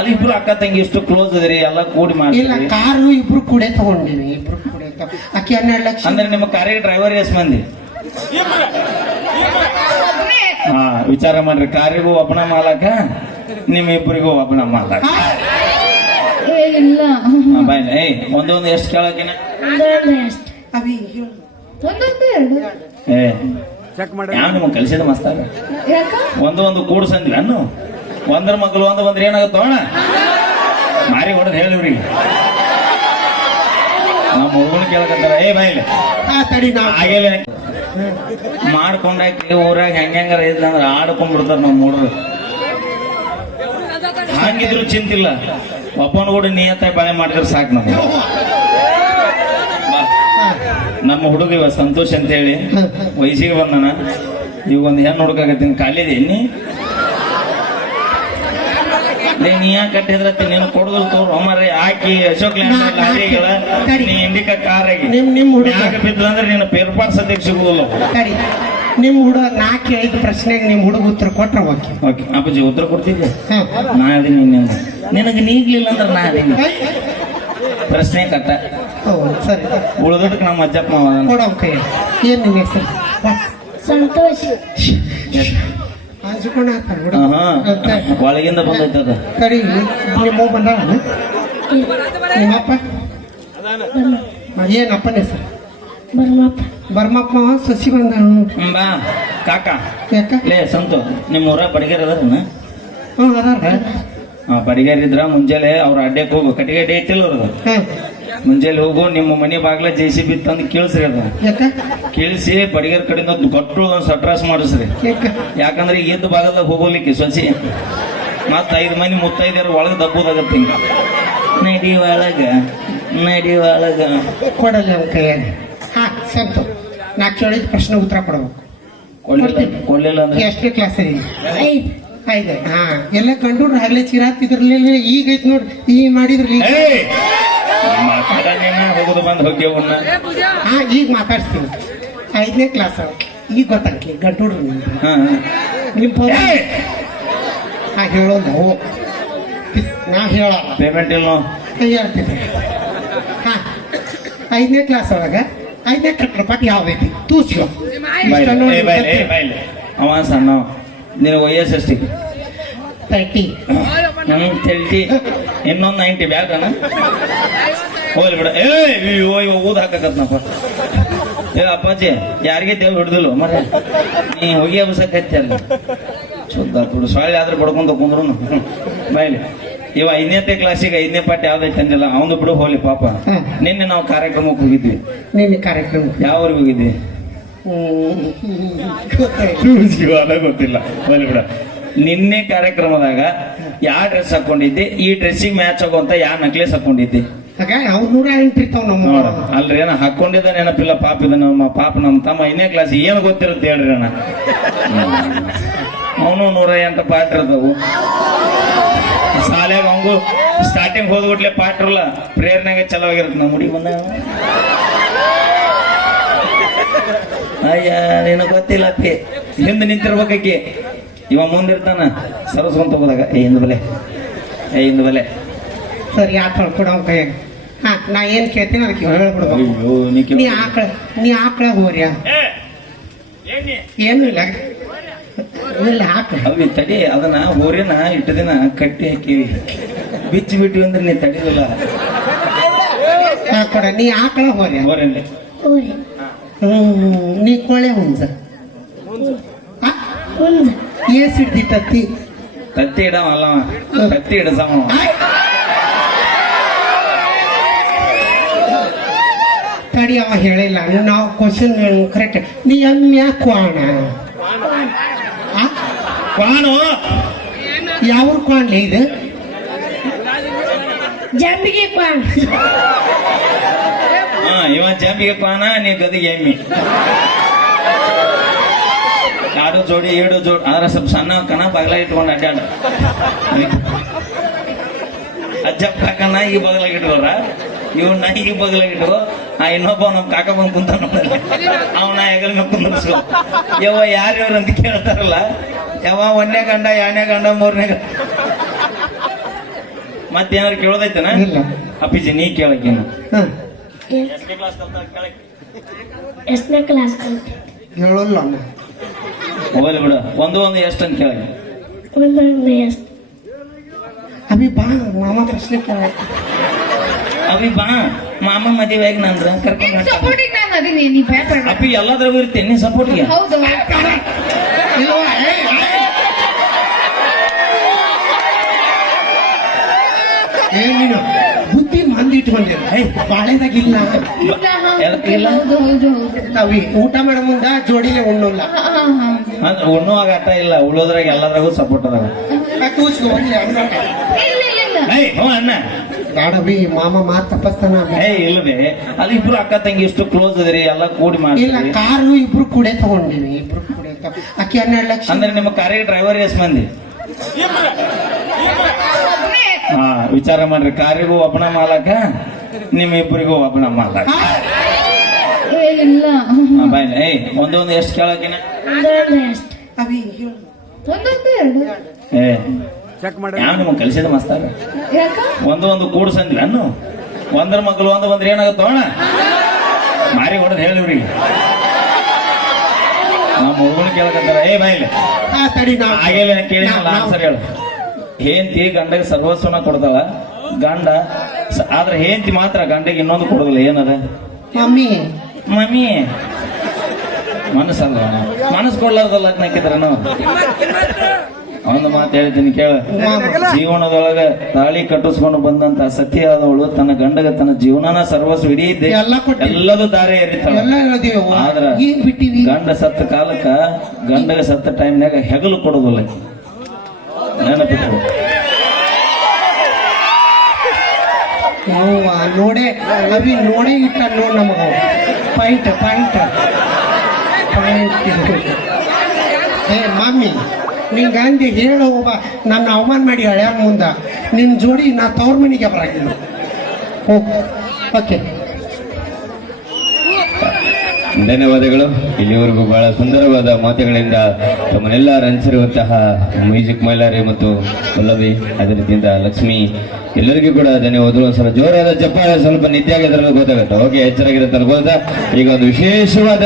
ಅಲ್ಲಿ ಇಬ್ರು ಅಕ್ಕ ತಂಗಿ ಇಷ್ಟು ಕ್ಲೋಸ್ ಅದರಿ? ಎಲ್ಲ ಕೂಡಿ ಇಲ್ಲ ಕಾರು ಇಬ್ರು ಕೂಡ ತಗೊಂಡಿವಿ ಇಬ್ರು ಕೂಡ ಅಕ್ಕಿ ಹನ್ನೆರಡು ಲಕ್ಷ ಅಂದ್ರೆ ನಿಮ್ಮ ಕಾರಿಗೆ ಡ್ರೈವರ್ ಎಷ್ಟ್ ಮಂದಿ? ಹಾ ವಿಚಾರ ಮಾಡ್ರಿ. ಕಾರಿಗೂ ಒಬ್ಬನ ಮಾಲಕ ನಿಮ್ ಇಬ್ಬರಿಗೂ ಒಬ್ಬನ ಮಾಲಕ. ಏ ಇಲ್ಲ. ಹಾ, ಬಾಯ್ ಏಯ್ ಒಂದೊಂದು ಎಷ್ಟು ಕೇಳಕಿನ ಅವಿ. ಒಂದೊಂದು ಎರಡು. ಏ ಯಾವ ನಿಮಗೆ ಕಲಿಸಿದ ಮಸ್ತಾರ ಯಾಕ? ಒಂದು ಒಂದು ಕೂಡ್ಸಂದ್ವಿ ಅನ್ನು. ಒಂದ್ರ ಮಕ್ಕಳು ಒಂದು ಬಂದ್ರೆ ಏನಾಗುತ್ತೋ ಅಣ್ಣ? ಮಾರಿ ಹೊಡೆದ್ ಹೇಳಿವ್ರಿಗೆ ನಮ್ಮ ಹುಡುಗನ ಕೇಳಕತ್ತಾರ ಏ ಬಾಯಿಲೆ ಆ, ತಡಿ ನಾವು ಹಾಗೆಲ್ಲ ಮಾಡ್ಕೊಂಡಾಕಿ ಊರಾಗ ಹೆಂಗಾರ ಇದ್ಲ ಅಂದ್ರೆ ಆಡ್ಕೊಂಡ್ಬಿಡ್ತಾರ ನಮ್ಮ ಹುಡುಗರು ಹಂಗಿದ್ರು ಚಿಂತಿಲ್ಲ. ಒಬ್ಬನ ಕೂಡ ನಿಯತ್ತಾಗಿ ಬಾಳೆ ಮಾಡಿದ್ರೆ ಸಾಕು ನಮ್ಗೆ. ನಮ್ಮ ಹುಡುಗ ಇವ ಸಂತೋಷ್ ಅಂತ ಹೇಳಿ ವಯಸ್ಸಿಗೆ ಬಂದನ. ಈಗ ಒಂದು ಹೆಣ್ಣು ಹುಡುಕಾಗತ್ತೀನಿ ಕಾಲಿದೆ ನೀ ಲೇ, ನೀ ಯಾಕೆ ನೀನು ಕೊಡುದಿಲ್ಲ ತೋರು. ಅಮ್ಮರೇ ಹಾಕಿ ಅಶೋಕ್ ಲ್ಯಾಂಡ್ ಲಾರಿಗಳ ನೀ ಇಂಡಿಕಾ ಕಾರ್ ಆಗಿ. ನಿಮ್- ನಿಮ್ ಹುಡುಗ. ಬಿದ್ದಂದ್ರೆ ನೀನು ಪೇರ್ ಪಾರ್ಟ್ ಸದ್ಯಕ್ಕೆ ಸಿಗುದಿಲ್ಲ. ನಿಮ್ ಹುಡುಗ ನಾಲ್ಕು ಐದು ಪ್ರಶ್ನೆಗೆ ನಿಮ್ ಹುಡುಗ ಉತ್ತರ ಕೊಟ್ರ ಓಕೆ ಓಕೆ ಅಪ್ಪಾಜಿ ಉತ್ತರ ಕೊಡ್ತಿದ್ದೆ. ನಾ ಅದೀನಿ ನಿನ್ನ ನಿನಗೆ ನೀಗ್ಲಿಲ್ಲ ಅಂದ್ರೆ ನಾ ಅದೀನಿ ಪ್ರಶ್ನೆ ಕಟ್ಟ. ಹೌದು ಸರಿ. ಉಳಿದಕ್ಕೆ ನಮ್ಮ ಅಜ್ಜಪ್ಪ. ಕೊಡೋ ಕೈ ಏನ್ ನಿಮ್ಮ ಹೆಸರು? ಸಂತೋಷ್. ಹಂಚ್ಕೊಂಡ ಆತ ಒಳಗಿಂದ ಬಂದೈತದ ತಡಿ ನಿಮ್ಮ ಬಂದ ನಿಮ್ಮಪ್ಪ? ಆ, ಏನಪ್ಪನ ಹೆಸರು? ಬರ್ಮಪ್ಪ ಬರ್ಮಪ್ಪ ಸಸಿ ಬಂದ ಹ್ಮ್, ಬಾ. ಕಾಕ. ಯಾಕ? ಲೇ ಸಂತು ನಿಮ್ಮ ಊರ ಬಡಿಗೇರ್ ಅದಾರನ? ಹ್ಞೂ ಅದಾರ. ಹಾ ಬಡಿಗೇರ್ ಇದ್ರ ಮುಂಜಾನೆ ಅವ್ರ ಅಡ್ಡಕ್ಕೆ ಹೋಗು ಕಟ್ಟಿಗೆ ಅಡ್ಡೆ ಇಲ್ಲ ಅವ್ರದ್ದು ಮುಂಜಾನೆ ಹೋಗು ನಿಮ್ಮ ಮನೆ ಬಾಗ್ಲ ಜೆ ಸಿ ಬಿ ತಂದು ಕೇಳಿಸ್ರಿ ಅದ. ಯಾಕ? ಕೇಳಿಸಿ ಬಡಿಗೇರ್ ಕಡೆಯಿಂದ ಗೊಟ್ಟು ಒಂದು ಸಟ್ರಾಸ್ ಮಾಡಿಸ್ರಿ. ಯಾಕ? ಯಾಕಂದ್ರೆ ಎದ್ದು ಭಾಗದಾಗ ಹೋಗೋಲಿಕ್ಕೆ ಸೊಸಿ. ಮತ್ತೆ ಐದು ಮನೆ ಮುತ್ತೈದ್ಯಾರ ಒಳಗೆ ದಬ್ಬುದಾಗತ್ತೆ ಹಿಂಗ. ನಡಿ ಒಳಗ ನಡಿ ಒಳಗ. ಕೊಡಲ್ಲ ಹಾ ಸಂತು ನಾ ಕೇಳಿದ ಪ್ರಶ್ನೆ ಉತ್ತರ ಕೊಡ್ಬೇಕು. ಕೊಡ್ಲಿಲ್ಲ ಕೊಡ್ಲಿಲ್ಲ ಅಂದ್ರೆ? ಎಷ್ಟನೇ ಕ್ಲಾಸ್ ಇದೀನಿ ಐದು. ಹಾ ಎಲ್ಲ ಕಂಡು ಆಗ್ಲೇ ಚಿರಾತಿದ್ರಲ್ಲಿ ಈಗ ಐತ್ ನೋಡ್ರಿ. ಈ ಮಾಡಿದ್ರಲ್ಲ ಮಾತಾಡನೇನ ಹೋಗುದು ಬಂದ್ ಹೋಗ್ಯವನ್ನ ಹಾ ಈಗ ಮಾತಾಡ್ತೀನಿ ಐದನೇ ಕ್ಲಾಸ್ ಈಗ ಗೊತ್ತಾಗ್ಲಿ ಗಂಟು ಹಾ ನಿಮ್ಮ ಫೋನ್! ಹಾ ಹೇಳೋದು ನಾವು. ನಾ ಹೇಳಲ್ಲ. ಪೇಮೆಂಟ್ ಇಲ್ಲ ಹೇಳ್ತೀನಿ. ಹಾ. ಐದನೇ ಕ್ಲಾಸ್ ಒಳಗ ಐದನೇ ಕಟ್ಟಡಪಾಠ ಯಾವ್ದೈತಿ ತೂಸ್ಕೊ ಅವ ಸಣ್ಣ ನಿನಗೆ ವಯಸ್ಸು ಎಷ್ಟಿಗೆ? ತರ್ಟಿ ಹ್ಮ್ ತೆಲ್ಟಿ ಇನ್ನೊಂದು ನೈಂಟಿ ಬ್ಯಾಗನ ಹೋಗ್ಲಿ ಬಿಡ. ಏ ಇವ ಇವ ಊದ್ ಹಾಕಕತ್ನಪ್ಪ. ಏ ಅಪ್ಪಾಜಿ ಯಾರಿಗೆ ದೇವ್ ಹಿಡ್ದಿಲ್ಲ ಮರ ನೀ ಹೋಗಿ ಅಲ್ಲ. ಶುದ್ಧ ಬಿಡು ಸೊಳ್ಳೆ ಆದ್ರೆ ಬಡ್ಕೊಂತ ಕುಂದ್ರು ಬಾಯ್ಲಿ ಇವ ಐದನೇ ಕ್ಲಾಸಿಗೆ ಐದನೇ ಪಾಠ ಯಾವ್ದೈತೆ ಅಂದಿಲ್ಲ. ಅವನು ಬಿಡು ಹೋಗ್ಲಿ ಪಾಪ. ನಿನ್ನೆ ನಾವು ಕಾರ್ಯಕ್ರಮಕ್ಕೆ ಹೋಗಿದ್ವಿ. ನಿನ್ನೆ ಕಾರ್ಯಕ್ರಮ. ಯಾವ ಊರಿಗೆ ಹೋಗಿದ್ವಿ. ಗೊತ್ತಿಲ್ಲ. ಹೋಗ್ಲಿ ಬಿಡ. ನಿನ್ನೆ ಕಾರ್ಯಕ್ರಮದಾಗ ಯಾವ ಡ್ರೆಸ್ ಹಾಕೊಂಡಿದ್ದೆ? ಈ ಡ್ರೆಸ್ಸಿಗೆ ಮ್ಯಾಚ್ ಆಗುವಂತ ಯಾವ ನಕ್ಲೇಸ್ ಹಾಕೊಂಡಿದ್ದೆ? ನೂರ ನಮ್ಮ ನೋಡ ಅಲ್ರಿ ಏನ ಹಾಕೊಂಡಿದ್ದ ನೆನಪಿಲ್ಲ ಪಾಪ ಇದ ನಮ್ಮ ಪಾಪ ನಮ್ಮ ತಮ್ಮ ಇನ್ನೇ ಕ್ಲಾಸ್ ಏನು ಗೊತ್ತಿರುತ್ತೆ ಹೇಳ್ರಿ ಅಣ್ಣ. ಅವನು ನೂರ ಎಂಟು ಪಾಠ ಇರ್ತಾವು ಶಾಲೆಗ ಅವಂಗು ಸ್ಟಾರ್ಟಿಂಗ್ ಹೋದ್ಬಿಟ್ಲೆ ಪಾಠ ಇರಲ್ಲ ಪ್ರೇರಣೆಗೆ ಚಲೋ ಆಗಿರುತ್ತೆ ನಮ್ಮ ಹುಡುಗಿ ಬಂದ ಅಯ್ಯ ನಿನಗೆ ಗೊತ್ತಿಲ್ಲ ಅಪ್ಪಿ. ಹಿಂದೆ ನಿಂತಿರ್ಬೇಕಾಕಿ ಇವ ಮುಂದಿರ್ತಾನ ಸರಸ್ಕೊಂತ ಹೋದಾಗ ಏ ಹಿಂದ್ ಬಲೆ. ಏ ಹಿಂದ್ ಬಲೆ. ಸರಿ ಆಕಳ ಕೊಡೋ ಹಾ ನಾ ಏನ್ ಕೇಳ್ತೀನಿ ಅದಕ್ಕೆ ಹೇಳ್ಬಿಡ್ಬೇಕು ಅಯ್ಯೋ ನೀ ನೀ ಆಕಳ ನೀ ಆಕಳ ಹೋರ್ಯ ಏನು ಇಲ್ಲ. ಇಲ್ಲ ಆಕಳ ಅವಿ ತಡಿ ಅದನ್ನ ಹೋರಿನ ಇಟ್ಟು ದಿನ ಕಟ್ಟಿ ಹಾಕಿವಿ ಬಿಚ್ಚಿ ಬಿಟ್ಟು ಅಂದ್ರೆ ನೀ ತಡಿಲಿಲ್ಲ ಕೊಡ ನೀ ಆಕಳ ಹೋರ್ಯ ಹ್ಮ್ ನೀ ಕೊಳ್ಳೆ ಹುಂಜ ಆ? ಹುಂಜ ಏಸ್ ಹಿಡ್ದಿಟ್ಟತ್ತಿ ತತ್ತಿ ಇಡವ ಅಲ್ಲವ ತತ್ತಿ ಇಡಸವ ತಡಿ ಅವ ಹೇಳಿಲ್ಲ ನಾವು ಕ್ವಶನ್ ಕರೆಕ್ಟ್ ನೀ ಎಮ್ಯ ಕ್ವಾಣ ಆ? ಕ್ವಾನು ಯಾವ ಕ್ವಾಣ್ಲೆ ಇದು ಜಂಬಿಗೆ ಕ್ವಾನ್ ಹಾ ಇವ ಜಾಬಿಗೆ ಕ್ವಾನ ನೀ ಗದಿಗೆ ಎಮ್ಮಿ ಆಡು ಜೋಡಿ ಏಡು ಜೋಡಿ ಅಂದ್ರೆ ಸ್ವಲ್ಪ ಸಣ್ಣ ಕಣ ಬಗಲ ಇಟ್ಕೊಂಡು ಅಡ್ಡಾಡ ಅಜ್ಜಪ್ಪ ಕಾಕನ ಈ ಬಗಲಾಗ ಇಟ್ಕೋರ ನಾ ಈ ಬಗಲಾಗ ಇಟ್ಕೋ ಆ ಇನ್ನೊಬ್ಬ ನಮ್ ಕಾಕ ಬಂದು ಕುಂತ ಅವನ ಹೆಗಲ್ ಮೇಲೆ ಯವ ಯವ್ವ ಯಾರ್ಯಾರು ಅಂತ ಕೇಳ್ತಾರಲ್ಲ? ಯಾವ ಒಂದನೇ ಗಂಡ ಎರಡನೇ ಗಂಡ ಮೂರನೇ ಗಂಡ. ಮತ್ತೇನಾರು ಕೇಳೋದೈತನ? ಇಲ್ಲ. ಅಪ್ಪಿಜಿ ನೀ ಕೇಳಕ್ಕೇನು ಹಾ. ಎಷ್ಟನೇ ಕ್ಲಾಸ್ ಕಲ್ತ? ಹೇಳೋಲ್ಲ. ಅಣ್ಣ ಹೋಗಲಿ ಬಿಡು. ಒಂದು ಒಂದು ಎಷ್ಟು ಅಂತ ಕೇಳಿ. ಒಂದೊಂದು ಎಷ್ಟು? ಅಭಿ ಬಾ ಮಾಮ ಪ್ರಶ್ನೆ ಕೇಳ. ಅವಿ ಬಾ ಮಾಮ ಮದುವೆ ಆಗಿ ನಂದ್ರ ಕರ್ಕೊಂಡು. ಸಪೋರ್ಟಿಗೆ ನಾನು ಅದೀನಿ ನೀ ಅಪ್ಪಿ ಎಲ್ಲದ್ರಾಗೂ ಇರ್ತೀನಿ ನೀ ಸಪೋರ್ಟ್ಗೆ ಹೌದು ಇಲ್ವಾ? ಏ ನೀನು? ಬುದ್ಧಿ ಮಂದಿ ಇಟ್ಕೊಂಡಿರ. ಬಾಳೆದಾಗಿಲ್ಲ ಇಲ್ಲ. ಊಟ ಮಾಡೋ ಮುಂದ ಜೋಡಿಲೆ ಉಣ್ಣಲ್ಲ. ಉಣ್ಣುವಾಗ ಆಟ ಇಲ್ಲ ಉಳೋದ್ರಾಗ ಎಲ್ಲದ್ರಾಗೂ ಸಪೋರ್ಟ್ ಅದಾವ. ಅಣ್ಣ. ಮಾಮ ಮಾತ್ ತಪ್ಪಸ್ತಾನ. ಇಲ್ಲದೆ ಅಲ್ಲಿ ಇಬ್ರು ಅಕ್ಕ ತಂಗಿ ಇಷ್ಟು ಕ್ಲೋಸ್ ಅದ್ರಿ ಎಲ್ಲ ಕೂಡಿ ಇಲ್ಲ ಕಾರು ಇಬ್ರು ಕೂಡೆ ತಗೊಂಡಿವಿ ಇಬ್ರು ಕೂಡೆ ಅಕ್ಕಿ ಆಕಿ ಹನ್ನೆರಡು ಲಕ್ಷ. ಅಂದ್ರೆ ನಿಮ್ಮ ಕಾರಿಗೆ ಡ್ರೈವರ್ ಎಸ್ ಮಂದಿ. ಹಾ ವಿಚಾರ ಮಾಡ್ರಿ. ಕಾರಿಗೂ ಒಬ್ಬನ ಮಾಲಕ ನಿಮ್ ಇಬ್ಬರಿಗೂ ಒಬ್ಬನ ಮಾಲಕ. ಏ, ಇಲ್ಲ. ಹಾ, ಬಾಯ್ ಏಯ್ ಒಂದೊಂದು ಎಷ್ಟು ಕೇಳಕಿನ? ಒಂದೊಂದು ಎಷ್ಟು? ಅವಿ ಹೇಳು. ಒಂದೊಂದು ಎರಡು. ಏ ಯಾವ ನಿಮಗೆ ಕಲಿಸಿದ ಮಸ್ತಾಗ ಯಾಕ? ಒಂದು ಒಂದು ಕೂಡ್ಸಂದಿಲ್ಲ ಅನ್ನು. ಒಂದ್ರ ಮಕ್ಕಳು ಒಂದು ಬಂದ್ರೆ ಏನಾಗುತ್ತೋ ಅಣ್ಣ? ಮಾರಿ ಹೊಡೆದು ಹೇಳಿವ್ರಿ ನಮ್ಮ ಹುಡುಗನ ಕೇಳಕತ್ತಾರ. ಏ ಬಾಯಿಲೆ ಆ, ತಡಿ ನಾವು ಕೇಳಿಲ್ಲ ನಾವು- ನಾವು- ಸರಿ ಹೇಳು. ಹೆಂಡತಿ ಗಂಡಗೆ ಸರ್ವಸ್ವನ ಕೊಡ್ತಾಳ ಗಂಡ ಆದ್ರೆ ಹೆಂಡತಿ ಮಾತ್ರ ಗಂಡಗೆ ಇನ್ನೊಂದು ಕೊಡೋದಿಲ್ಲ ಏನದ? ಮಮ್ಮಿ. ಮಮ್ಮಿ. ಮನಸ್ಸಲ್ಲ ಮನಸ್ಸು ಕೊಡ್ಲಾರ್ದಲ್ಲ ಹಾಕಿದ್ರ ನಾವು? ಒಂದು ಮಾತು ಹೇಳ್ತೀನಿ ಕೇಳ. ಜೀವನದೊಳಗ ತಾಳಿ ಕಟ್ಟಿಸ್ಕೊಂಡು ಬಂದಂತ ಸತಿ ಆದವಳು ತನ್ನ ಗಂಡಗ ತನ್ನ ಜೀವನನ ಸರ್ವಸ್ವ ಇಡೀ ಎಲ್ಲದೂ ದಾರಿ ಎರಿತಾಳ ಆದ್ರ ಗಂಡ ಸತ್ತ ಕಾಲಕ್ಕ ಗಂಡಗ ಸತ್ತ ಟೈಮ್ನಾಗ ಹೆಗಲು ಕೊಡೋದಿಲ್ಲ. ನೋಡೆ ಅವಿ ನೋಡೇ ಇಟ್ಟ ನೋಡ್ ನಮಗ. Point point. ಪಾಯಿಂಟ್. ಏ ಮಮ್ಮಿ ನಿನ್ ಗಾಂಧಿ ಹೇಳೋ ಬಾ ನನ್ನ ಅವಮಾನ ಮಾಡಿ ಹಳ್ಯಾರ ಮುಂದ? ನಿನ್ ಜೋಡಿ ನಾ ತವ್ರ ಮನೆಗೆ ಬರಾಕಿಲ್ಲ ಓಕೆ ಧನ್ಯವಾದಗಳು. ಇಲ್ಲಿವರೆಗೂ ಬಹಳ ಸುಂದರವಾದ ಮಾತುಗಳಿಂದ ತಮ್ಮನ್ನೆಲ್ಲ ರಂಚಿರುವಂತಹ ಮ್ಯೂಸಿಕ್ ಮೈಲಾರಿ ಮತ್ತು ಪಲ್ಲವಿ ಅದೇ ರೀತಿಯಿಂದ ಲಕ್ಷ್ಮಿ, ಎಲ್ಲರಿಗೂ ಕೂಡ ಧನ್ಯವಾದಗಳು. ಒಂದ್ಸಲ ಜೋರಾದ ಚಪ್ಪಾಳೆ ಸ್ವಲ್ಪ ನಿದ್ದೆ ಆಗಿದ್ರೆ ಗೊತ್ತಾಗುತ್ತೆ ಓಕೆ ಎಚ್ಚರಾಗಿರುತ್ತೆ ಗೊತ್ತಾ ಈಗ ಒಂದು ವಿಶೇಷವಾದ